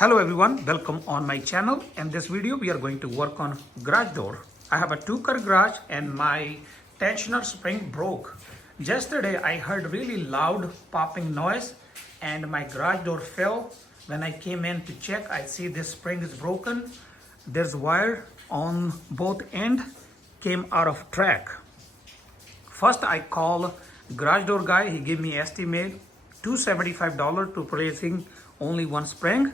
Hello everyone, welcome on my channel. In this video we are going to work on garage door. I have a 2-car garage and my tensioner spring broke. Yesterday I heard really loud popping noise and my garage door fell. When I came in to check, I see this spring is broken. There's wire on both end came out of track. First I call garage door guy, he gave me estimate $275 to replacing only one spring.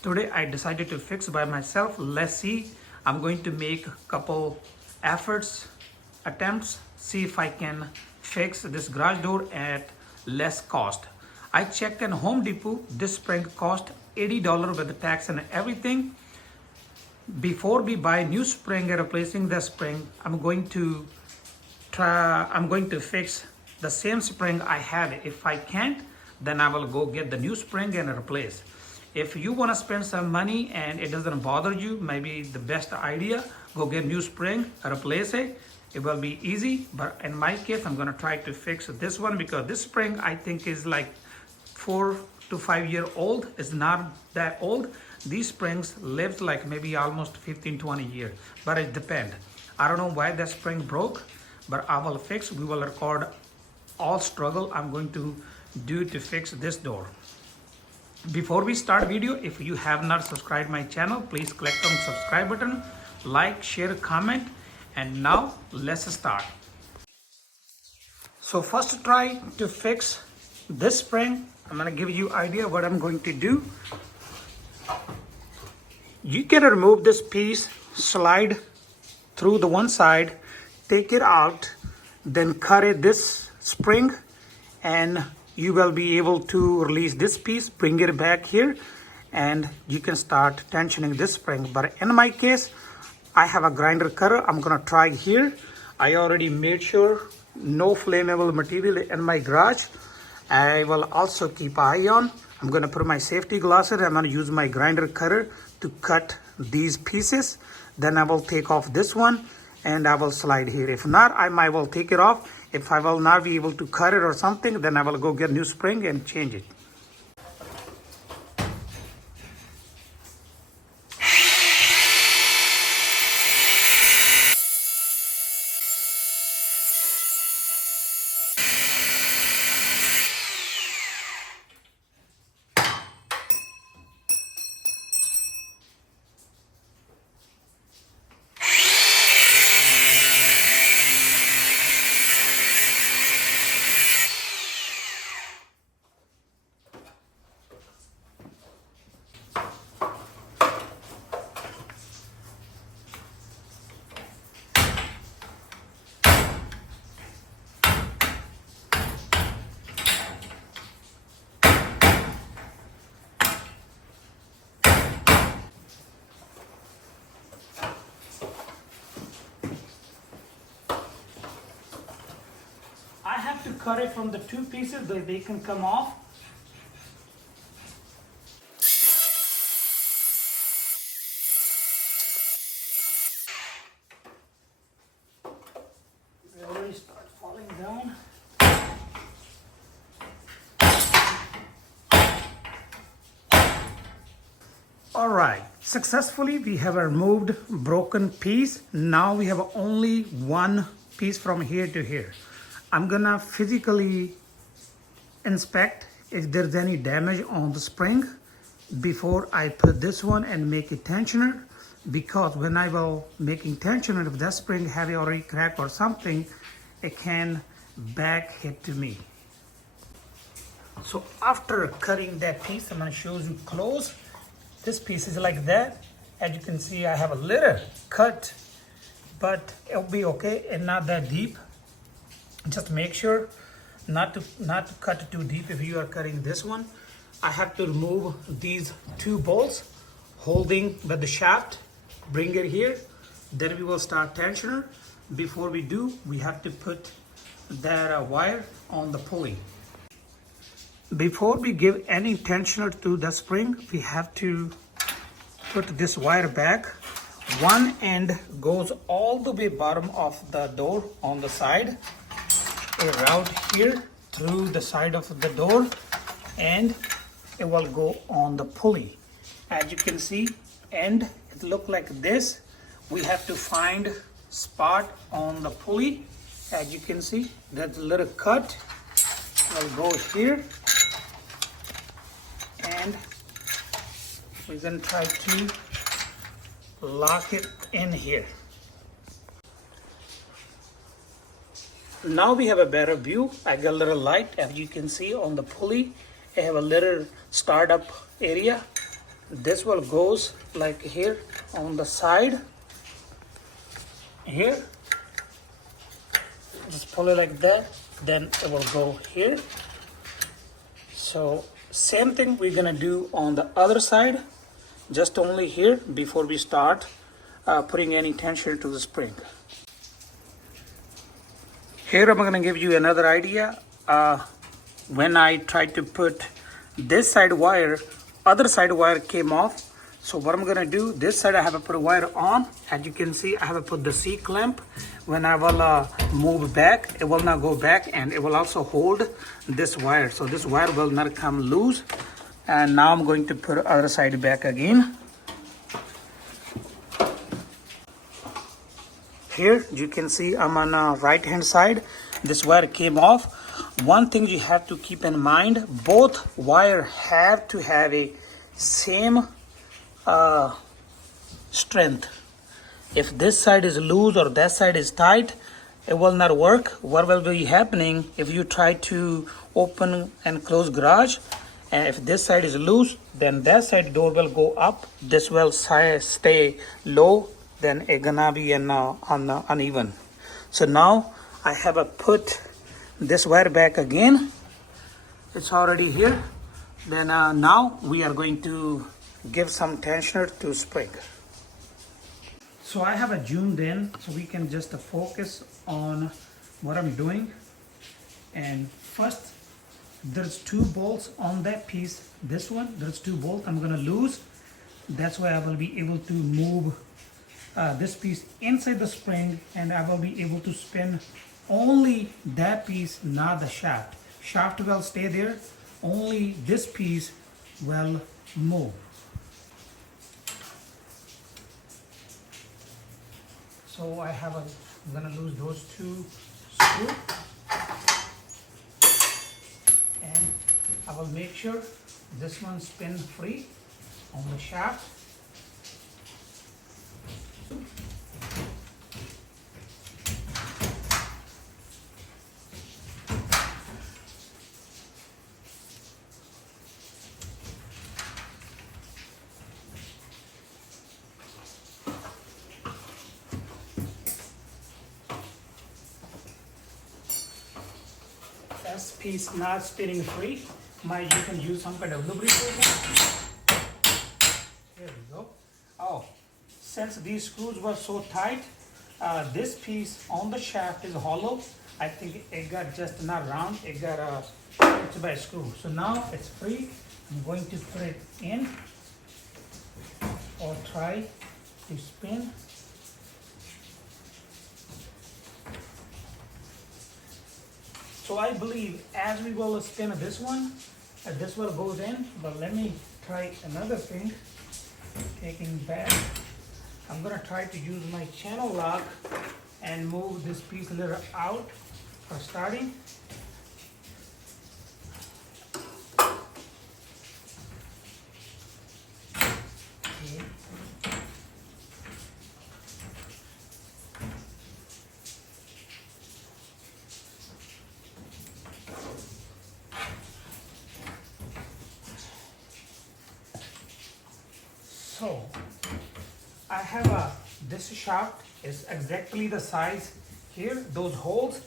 Today I decided to fix by myself. Let's see. I'm going to make a couple attempts, see if I can fix this garage door at less cost. I checked in Home Depot. This spring cost $80 with the tax and everything. Before we buy new spring and replacing the spring, I'm going to fix the same spring I have. If I can't, then I will go get the new spring and replace. If you want to spend some money and it doesn't bother you, maybe the best idea, go get new spring, replace it. It will be easy, but in my case, I'm going to try to fix this one because this spring I think is like 4 to 5 year old. It's not that old. These springs lived like maybe almost 15-20 years, but it depends. I don't know why that spring broke, but I will fix. We will record all struggle I'm going to do to fix this door. Before we start video, if you have not subscribed my channel, please click on subscribe button, like, share, comment, and now let's start. So first try to fix this spring. I'm gonna give you idea what I'm going to do. You can remove this piece, slide through the one side, take it out, then cut it this spring, and you will be able to release this piece, bring it back here, and you can start tensioning this spring. But in my case, I have a grinder cutter. I'm gonna try here. I already made sure no flammable material in my garage. I will also keep eye on. I'm gonna put my safety glasses. I'm gonna use my grinder cutter to cut these pieces. Then I will take off this one and I will slide here. If not, I might well take it off. If I will not be able to cut it or something, then I will go get new spring and change it. I have to cut it from the two pieces that they can come off. They already start falling down. All right, successfully we have removed broken piece. Now we have only one piece from here to here. I'm gonna physically inspect if there's any damage on the spring before I put this one and make it tensioner, because when I will making tensioner, if that spring have already cracked or something, it can back hit to me. So after cutting that piece, I'm gonna show you close. This piece is like that. As you can see, I have a little cut, but it'll be okay and not that deep. Just make sure not to cut too deep if you are cutting this one. I have to remove these two bolts holding with the shaft. Bring it here. Then we will start tensioner. Before we do, we have to put that wire on the pulley. Before we give any tensioner to the spring, we have to put this wire back. One end goes all the way bottom of the door on the side, around here through the side of the door, and it will go on the pulley. As you can see, and it look like this. We have to find spot on the pulley. As you can see, that little cut will go here, and we're gonna try to lock it in here. Now we have a better view. I got a little light. As you can see on the pulley, I have a little startup area. This will goes like here on the side. Here, just pull it like that. Then it will go here. So same thing we're gonna do on the other side. Just only here before we start putting any tension to the spring. Here I'm gonna give you another idea. When I tried to put this side wire, other side wire came off. So what I'm gonna do, this side I have to put a wire on. As you can see, I have to put the C clamp. When I will move back, it will not go back, and it will also hold this wire. So this wire will not come loose. And now I'm going to put other side back again. Here you can see I'm on the right hand side. This wire came off. One thing you have to keep in mind, both wire have to have a same strength. If this side is loose or that side is tight, it will not work. What will be happening if you try to open and close garage, and if this side is loose, then that side door will go up, this will stay low, then it's gonna be uneven. So now I have put this wire back again. It's already here. Then now we are going to give some tensioner to spring. So I have zoomed in so we can just focus on what I'm doing. And first, there's 2 bolts on that piece. This one, there's 2 bolts I'm gonna lose. That's why I will be able to move this piece inside the spring, and I will be able to spin only that piece, not the shaft. Shaft will stay there, only this piece will move. So I'm gonna lose those 2 screws, and I will make sure this one spin free on the shaft. This piece not spinning free, you can use some kind of lubricant. There we go. Oh, since these screws were so tight, this piece on the shaft is hollow. I think it got just not round, it got it's by screw. So now it's free. I'm going to put it in or try to spin. So I believe as we will spin this one, this will go in, but let me try another thing. Taking back, I'm gonna try to use my channel lock and move this piece a little out for starting. Okay. So I have this shaft is exactly the size here. Those holes,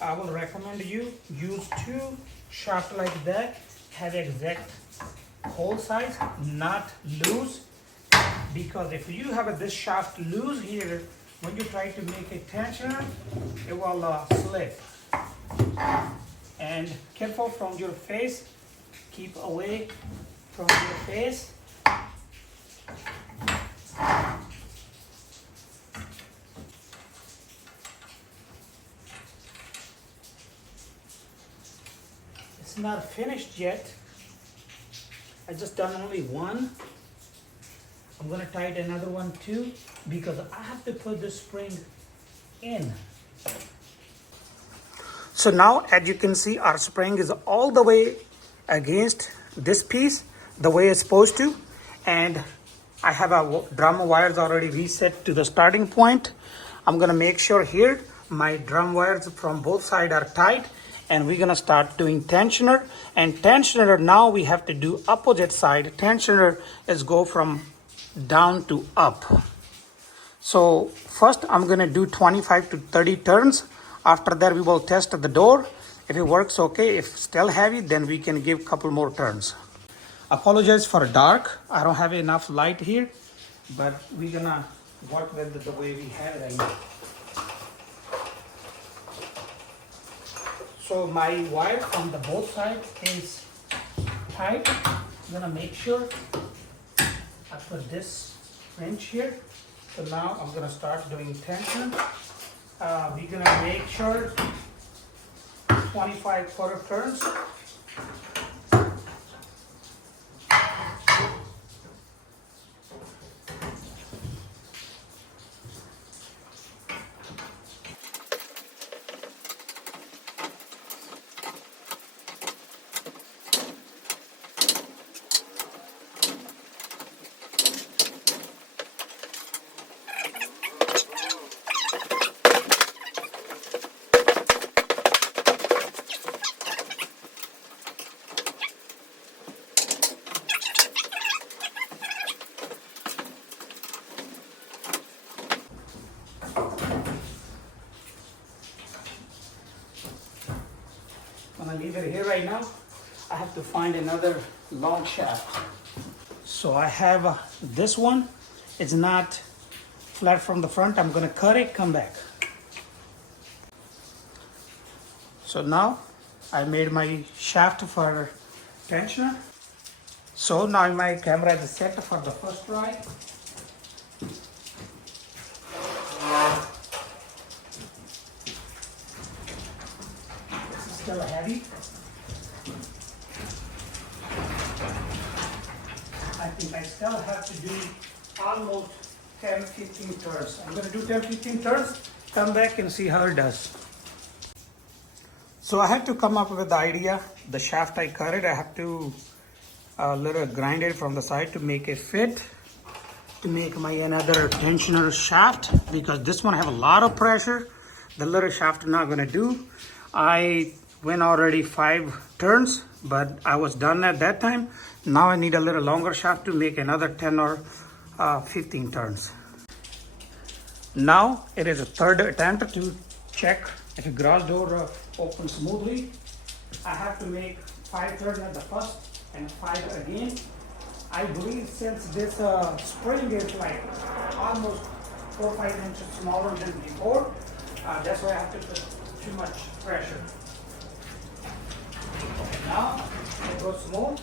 I will recommend you use 2 shaft like that, have exact hole size, not loose, because if you have this shaft loose here, when you try to make a tensioner, it will slip. And careful from your face, keep away from your face. It's not finished yet. I just done only one. I'm gonna tighten another one too because I have to put the spring in. So now, as you can see, our spring is all the way against this piece, the way it's supposed to. And I have a drum wires already reset to the starting point. I'm gonna make sure here my drum wires from both sides are tight, and we're gonna start doing tensioner. And tensioner, now we have to do opposite side. Tensioner is go from down to up. So first I'm gonna do 25 to 30 turns. After that we will test the door. If it works okay, if still heavy, then we can give a couple more turns. Apologize for dark. I don't have enough light here, but we're gonna work with the way we have it right now. So my wire from the both sides is tight. I'm gonna make sure I put this wrench here. So now I'm gonna start doing tension. We're gonna make sure 25 quarter turns. I'm gonna leave it here right now. I have to find another long shaft. So I have this one. It's not flat from the front. I'm gonna cut it, come back. So now I made my shaft for tensioner. So now my camera is set for the first try. Still heavy. I think I still have to do almost 10-15 turns. I'm going to do 10-15 turns, come back and see how it does. So I had to come up with the idea. The shaft I cut it, I have to little grind it from the side to make it fit, to make my another tensioner shaft, because this one have a lot of pressure. The little shaft not going to do. I went already 5 turns, but I was done at that time. Now I need a little longer shaft to make another 10 or 15 turns. Now it is a third attempt to check if a garage door opens smoothly. I have to make 5 turns at the first and 5 again. I believe since this spring is like almost 4 or 5 inches smaller than before, that's why I have to put too much pressure. Now it goes smooth.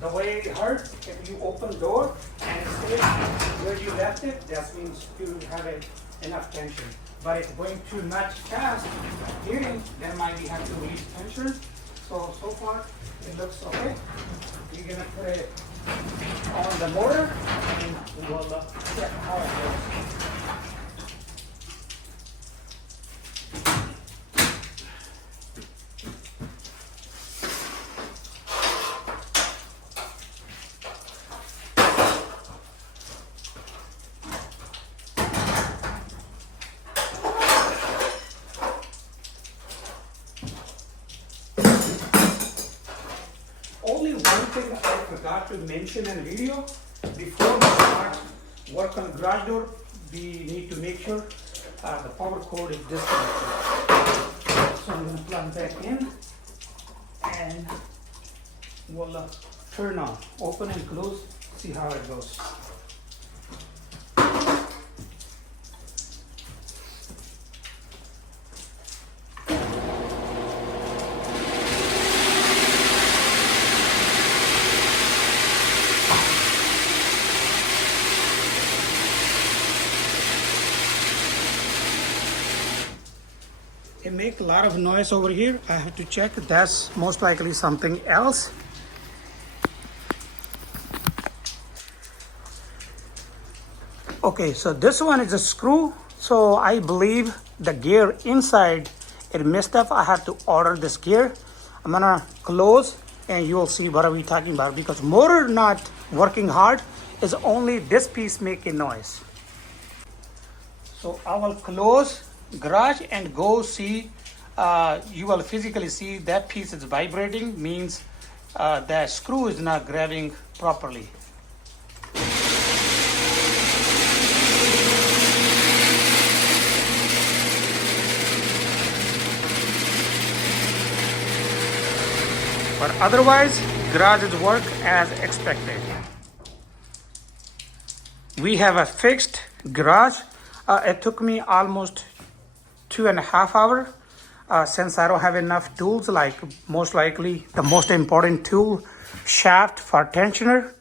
The way it hurts, if you open door and it stays where you left it, that means you have enough tension. But if going too much fast, heating, then might be have to release tension. So far it looks okay. We're gonna put it on the motor and we'll check how it goes. Only one thing I forgot to mention in video, before we start work on garage door, we need to make sure the power cord is disconnected. So I'm going to plug back in and we'll turn on, open and close, see how it goes. It makes a lot of noise over here. I have to check. That's most likely something else. Okay, so this one is a screw. So I believe the gear inside it messed up. I have to order this gear. I'm gonna close and you will see what are we talking about, because motor not working hard is only this piece making noise. So I will close garage and go see. You will physically see that piece is vibrating, means the screw is not grabbing properly. But otherwise, garages work as expected. We have a fixed garage. It took me almost 2.5 hours since I don't have enough tools, like most likely the most important tool, shaft for tensioner.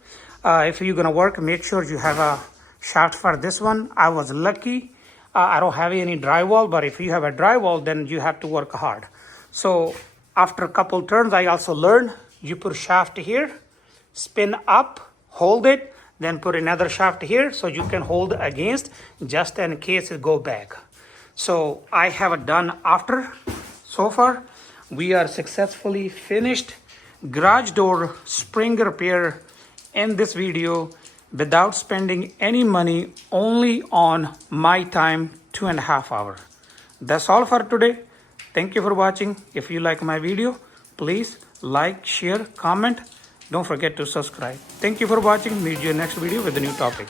If you're gonna work, make sure you have a shaft for this one. I was lucky. I don't have any drywall, but if you have a drywall, then you have to work hard. So after a couple turns, I also learned you put a shaft here, spin up, hold it, then put another shaft here so you can hold against just in case it go back. So I have it done after. So far, we are successfully finished garage door spring repair in this video without spending any money, only on my time, 2.5 hours. That's all for today. Thank you for watching. If you like my video, please like, share, comment. Don't forget to subscribe. Thank you for watching. Meet you in next video with a new topic.